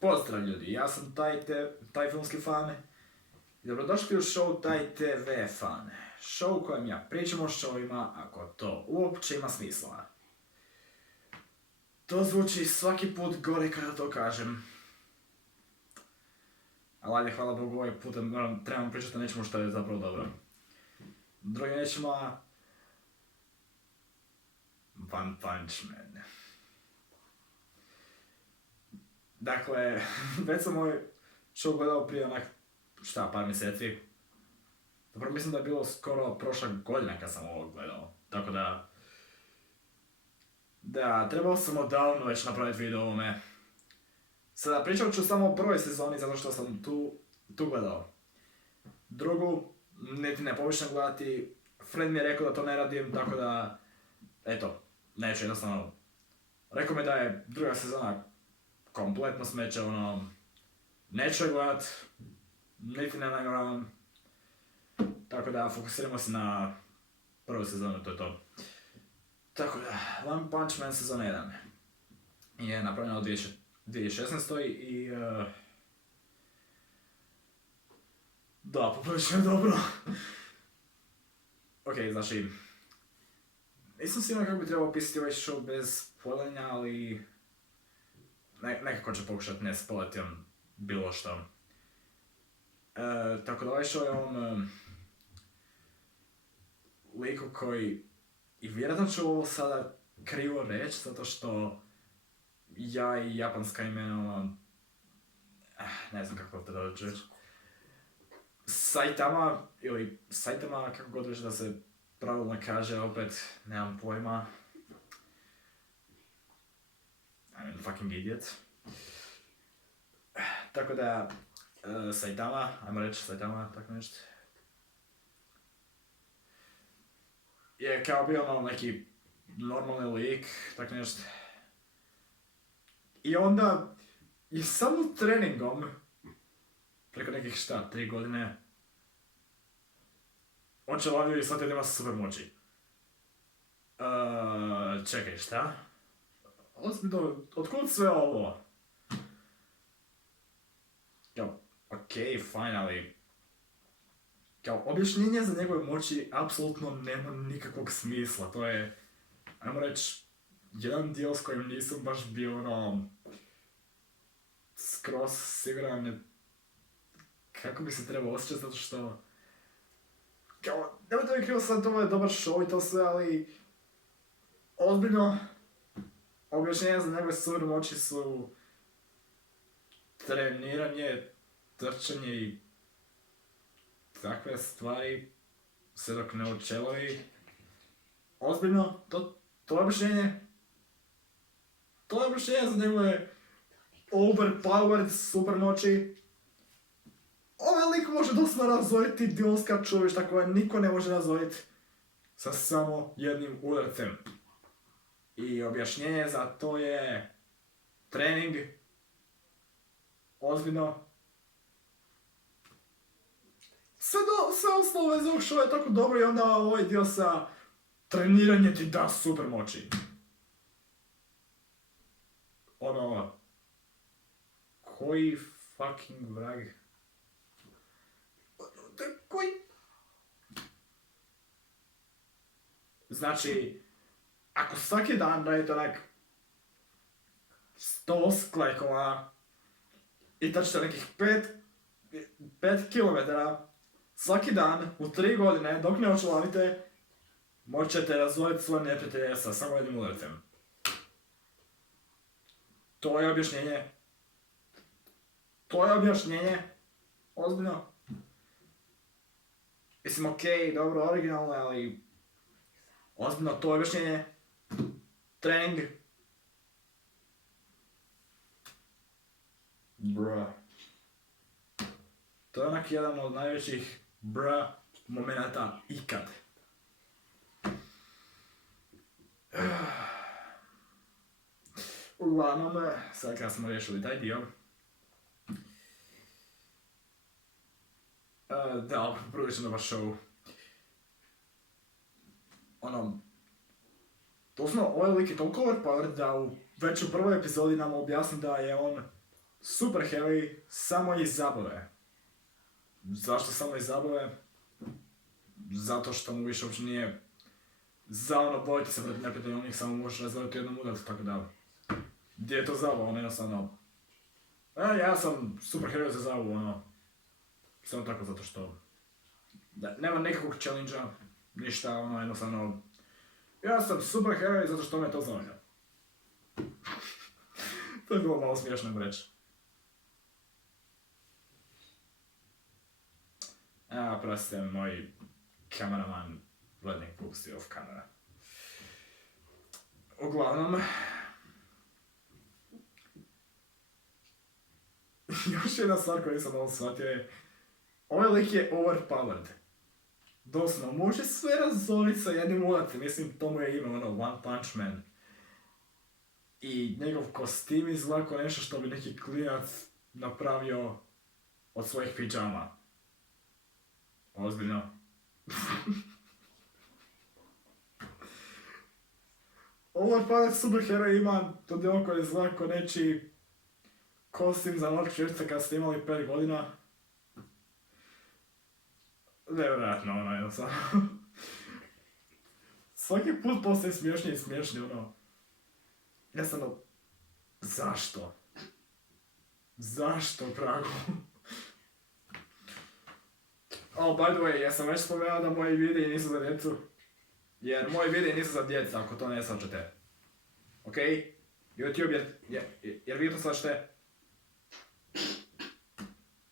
Pozdrav ljudi, ja sam taj filmski fan i dobrodošli u show Taj TV fan. Show u kojem ja pričam o showima ako to uopće ima smisla. To zvuči svaki put gore kada to kažem. Ali ajde, hvala Bogu, ovaj put trebamo pričati o nečemu što je zapravo dobro. Drugim riječima, One Punch Man. Dakle, već sam ovaj show gledao prije par mjeseci. Zapravo mislim da je bilo skoro prošla godina kad sam ovo gledao. Tako da, trebao sam odavno već napraviti video o ovome. Sada pričat ću samo o prvoj sezoni zato što sam tu gledao. Drugu, niti ne pomišljam gledati. Fred mi je rekao da to ne radim, tako da, eto, neću jednostavno. Rekao mi da je druga sezona kompletno smeće, neću je gledat, niti ne nagravam. Tako da, fokusiramo se na prvu sezonu, to je to. Tako da, One Punch Man sezona 1 je napravljena u 2016. i... da, poprilično je dobro. Ok, znači... Nisam siguran kako bi trebao opisati ovaj show bez spoilenja, ali... nekako ću pokušati ne spoilati bilo što. Tako da ovaj show je liku koji... I vjerojatno ću ovo sada krivo reći, zato što ja i japanska imena, ne znam kako to da ću reći. Saitama, ili Saitama, kako god reći da se pravilno kaže, opet nemam pojma. I'm fucking idiot. Tako da, Saitama, ajmo reći Saitama, tako nešto. Je kao bio neki normalni lik, tako nešto. I onda je samo treningom, preko nekih 3 godine, on će lavio i shvatio da ima super moći. Čekaj, šta? Otkud sve ovo? Kao, okej, fine, ali... Kao, objašnjenje za njegove moći apsolutno nema nikakvog smisla. To je, ajmo reći, jedan dio s kojim nisam baš bio skroz siguran kako bi se trebao osjećati, zato što... Kao, nemojte mi krivo sad, ovo je dobar show i to sve, ali... Ozbiljno, objašnjenja za njegove super moći su... treniranje, trčanje i... takve stvari, sve dok ne očelovi. Ozbiljno, to je objašnjenje. To je objašnjenje za njegove overpowered super moći. Ovaj lik može doslovno razvojiti dilska čuvišta koje niko ne može razvojiti sa samo jednim udarcem. I objašnjenje za to je trening. Ozbiljno. Sve osnove iz ovog showa je tako dobro i onda ovaj dio sa treniranje ti da super moći. Koji fucking vrag? Koji? Znači, ako svaki dan radite 100 sklekova i trčite nekih 5 kilometara, svaki dan, u 3 godine, dok ne očelavite, možete razvojiti svoje neprijatelje sa samo jednim udarcem. To je objašnjenje. To je objašnjenje. Ozbiljno. Mislim, okej, dobro, originalno, ali... Ozbiljno, to je objašnjenje. Trening. Bruh. To je jedan od najvećih momenata ikad. Uglavnom, sad kad smo riješili taj dio. Da, prilično dobar show. Doslovno, ovaj lik je toliko overpowered da već u prvoj epizodi nam objasni da je on superheroj samo iz zabave. Zašto samo iz zabave? Zato što mu više uopće nije za ono bojiti se protiv neprijatelja, onih samo možeš razvojiti jednom udarcu, tako da... Gdje je to zabava, ono jednostavno... ja sam superheroj za zabavu, ono... Samo tako zato što... Nema nekakvog challenge-a, ništa, ono jednostavno... Ja sam superheroj zato što me to zabavlja. To je bilo malo smiješno reći. Prostite, moj kameraman glednik pustio off kamera. Uglavnom... Još jedna stvar koju sam malo shvatio je... Ovaj lik je overpowered. Doslovno, može sve razoriti sa jednim udarcem, mislim, to mu je ime, ono, One Punch Man. I njegov kostim izgleda kao nešto što bi neki klinac napravio od svojih pidžama. Ozbiljno. Overpowered superheroj ima to djelo koje izgleda kao nečiji kostim za Mark Čirca kad ste imali 5 godina. Nevjerojatno, ono, jednostavno. Svaki put postaje smiješni i smiješni, ono. Jednostavno, zašto? Zašto, pragu? By the way, ja sam već spomenuo da moji videi nisu za djecu. Jer moji videi nisu za djecu, ako to ne shvaćate. Okej? YouTube, jer vi to shvaćate?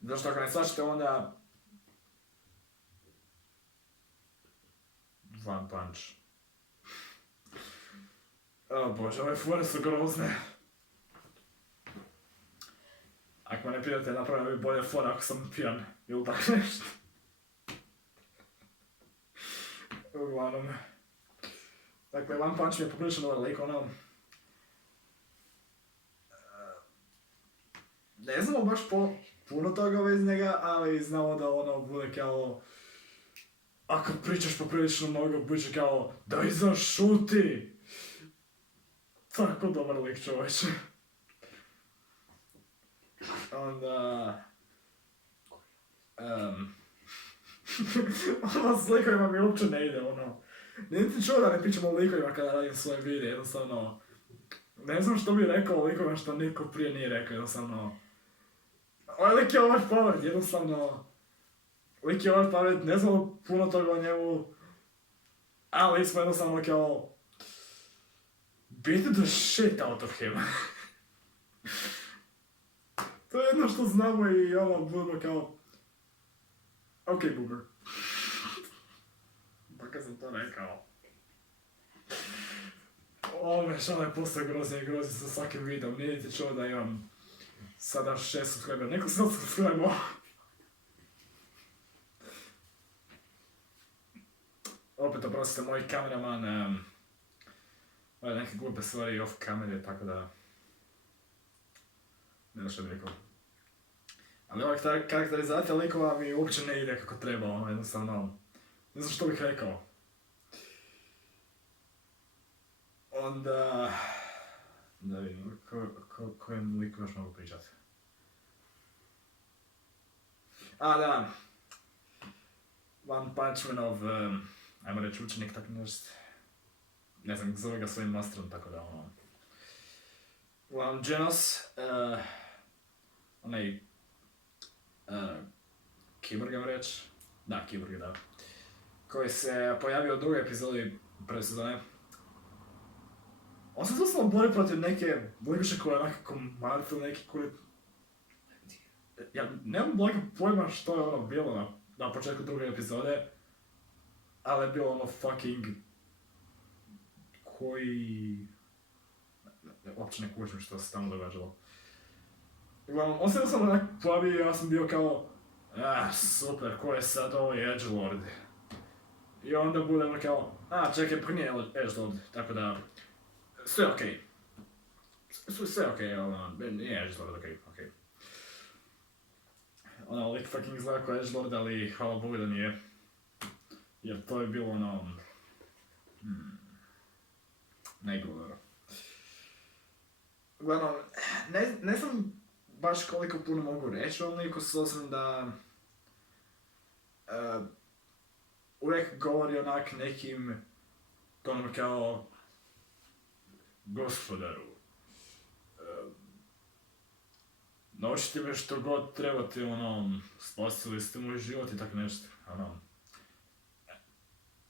Zašto ako ne shvaćate, onda... One Punch. Bože, ove fore su grozne. Ako me ne pitate, napravim bi bolje fore ako sam pijan. Ili tako nešto. Uglavnom. Dakle, One Punch mi je poprilično dobar lik, ono... Ne znamo baš puno toga iz njega, ali znamo da ono bude kao... Ako pričaš poprilično mnogo, bit će kao... Daj zašuti! Tako dobar lik, čovječe. Onda... Ono s likovima mi uopće ne ide, ono... Nije ti čuo da ne pričam o likovima kada radim svoje videe, jednostavno... Ne znam što bi rekao o likovima što niko prije nije rekao, jednostavno... Ovaj lik je overpowered, jednostavno... Lik je overpowered, ne znam puno toga o njemu... Ali smo jednostavno kao... Beat the shit out of him. To je jedno što znamo i ono budemo kao... Okej, boomer. Pa kad sam to rekao... Ove šale postoje grozni i grozni sa svakim videom. Nije ti čuo da imam sada 6 subscribera. Neko sam subscribe-o. Opet oprostite, moj kameraman... neke glupe stvari off kamere, tako da... Ne znam što bi rekao. Ali ova karakterizacija likova mi uopće ne ide kako treba, ono jednostavno... Ne znam što bih rekao. Onda... Da vidim, kojem liku još mogu pričati? Da. One Punch Manov, ajmo reći učenik, tako nešto. Ne znam, zove ga svojim masterom, tako da ono... Uglavnom, Genos, onaj... Kiborg, ga reći? Da, Kiborg, da. Koji se pojavio u drugoj epizodi prve sezone. On se doslovno bori protiv neke blibiše koje onako Martha, neki koji... Ja nemam blaga pojma što je ono bilo na početku druge epizode, ali je bilo ono fucking... koji... Uopće ne kužim što se tamo događalo. Uglavnom, on se jednostavno onak pojavio i ja sam bio kao... super, ko je sad ovo Edgelord? I onda budemo kao... čekaj, pa nije Edgelord, tako da... Sve okej. Sve okej, nije Edgelord, okej. Ona lik fucking izgleda kao Edgelord, ali hvala Bogu da nije. Jer to je bilo ono... ne bilo dobro. Uglavnom, ne znam baš baš koliko puno mogu reći o liku, s obzirom da uvijek govori onak nekim tonom kao gospodaru. Naučite me što god trebate, spasili ste moj život i tako nešto,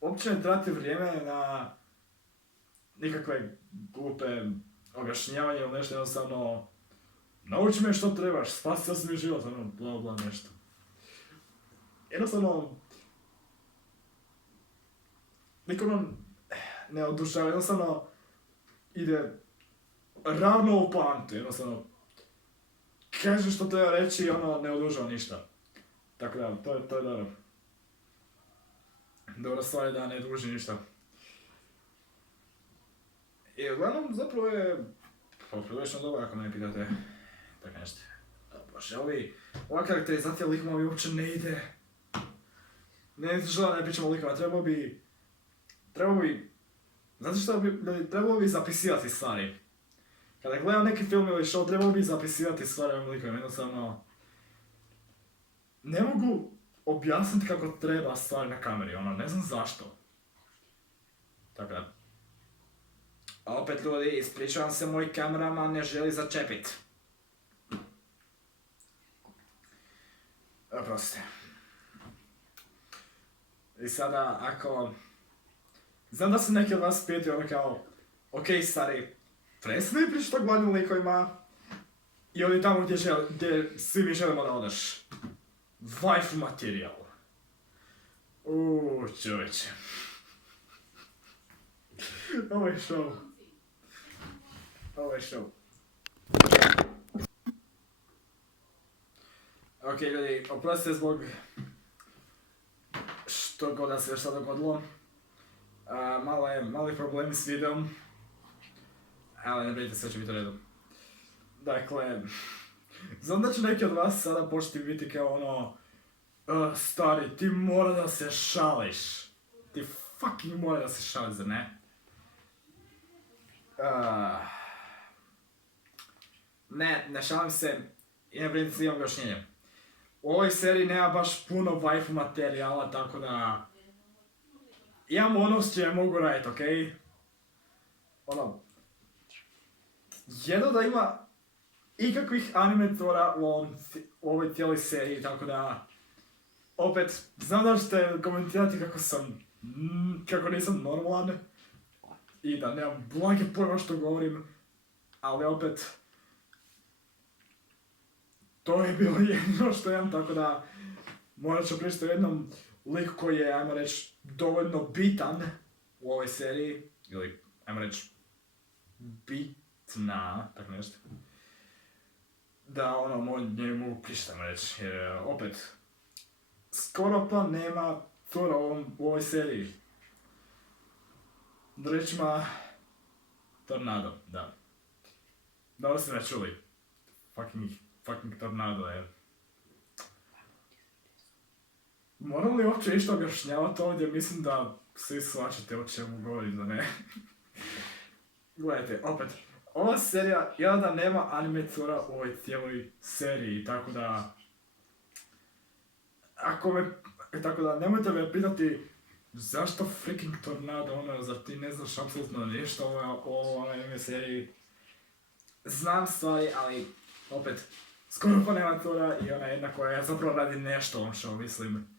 Uopće ne trati vrijeme na nikakve glupe objašnjavanje ili nešto, jednostavno nauči me što trebaš, spasio si mi život, bla bla nešto. Jednostavno, niko ne odušava, jednostavno ide ravno u poantu, jednostavno kaže što treba reći i ne odužava ništa. Tako da, to je dobro. Dobra stvar je da ne duži ništa. I uglavnom zapravo je prilično dobro ako me pitate tako nešto. Bože, ova karakterizacija likova mi uopće ne ide. Ne pričamo o likovima, trebao bi, znate što bi, trebao bi zapisivati stvari. Kada gledam neki film ili show, trebao bi zapisivati stvari ovim likovima, jednostavno ne mogu objasniti kako treba stvari na kameri, ne znam zašto. Tako da. A opet ljudi, ispričavam se, moj kameraman ne želi začepit. Oprostite. I sada, ako... Znam da se neki od vas pitaju kao, ok stari, prestani pričati o glavnim likovima i oni tamo gdje svi mi želimo da odeš. Waifu materijal. Čovječe. Ovo je show. Ok ljudi, oprostite zbog što god da se još sad dogodilo. Mali problemi s videom. Ali ne brinite, sve će biti u redu. Dakle, znam da će neki od vas sada početi biti kao stari, ti mora da se šališ. Ti fucking mora da se šališ, zar ne? Ne šalim se i ne brinite se, imam objašnjenje. U ovoj seriji nema baš puno waifu materijala, tako da... Imam s čime mogu raditi, okej? Jedno da ima ikakvih animatora u ovoj cijeloj seriji, tako da... Opet, znam da ćete komentirati kako nisam normalan i da nemam blage pojma što govorim, ali opet... To je bilo jedino što imam, tako da morat ću pričati o jednom liku koji je, ajmo reći, dovoljno bitan u ovoj seriji, ili, ajmo reći, bitna, tako nešto, da njoj mogu pričati, ajmo reći, jer opet, skoro pa nema cura u ovoj seriji. Da rečima, Tornado, da. Dobro ste me čuli. Fucking Tornado je. Moram li uopće išta objašnjavati ovdje? Mislim da svi shvaćate o čemu govorim, da ne? Gledajte, opet, ova serija, da nema anime cura u ovoj cijeloj seriji, tako da... Tako da, nemojte me pitati zašto freaking Tornado, zar ti ne znaš apsolutno ništa o anime seriji? Znam stvari, ali, opet, skoro pa nema cura i ona jedna koja zapravo radi nešto mislim.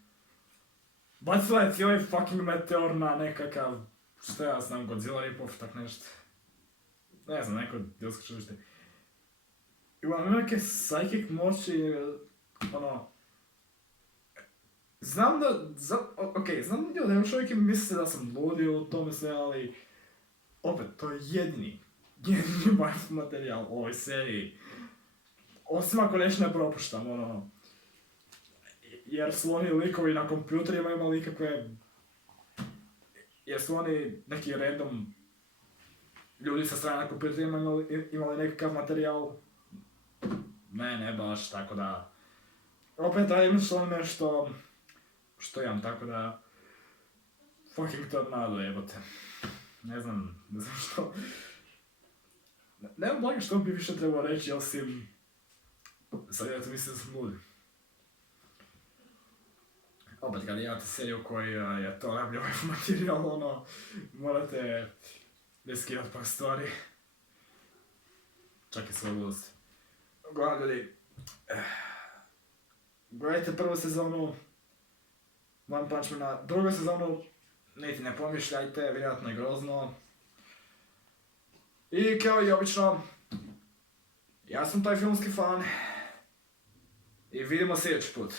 Bacila je cijeli fucking meteor na nekakav, što ja znam, Godzilla rip-off, tak nešto. Ne znam, neko dilsko čušte. I ima neke psychic moći, znam da, znam da još uvijek misle da sam ludio u tome sve, ali opet, to je jedini waifu materijal u ovoj seriji. Osim ako nešto ne propuštam, jer su oni likovi na kompjuterima imali ikakve... Jer su oni neki random ljudi sa strane na kompjuterima imali nekakav materijal. Ne baš, tako da... Opet radim što imam, tako da... Fucking Tornado, jebote. Ne znam što... Nemam blaga što bi više trebao reći, osim... Sad ja to mislim da sam lud. Opet kad imate seriju koji je to najbolji ovaj materijal, ono, morate riskirat par stvari. Čak i svoj ludost. Uglavnom ljudi, gledajte prvu sezonu One Punch Mana, drugu sezonu niti ne pomišljajte, vjerojatno je grozno. I kao i obično, ja sam taj filmski fan i vidimo sljedeći put.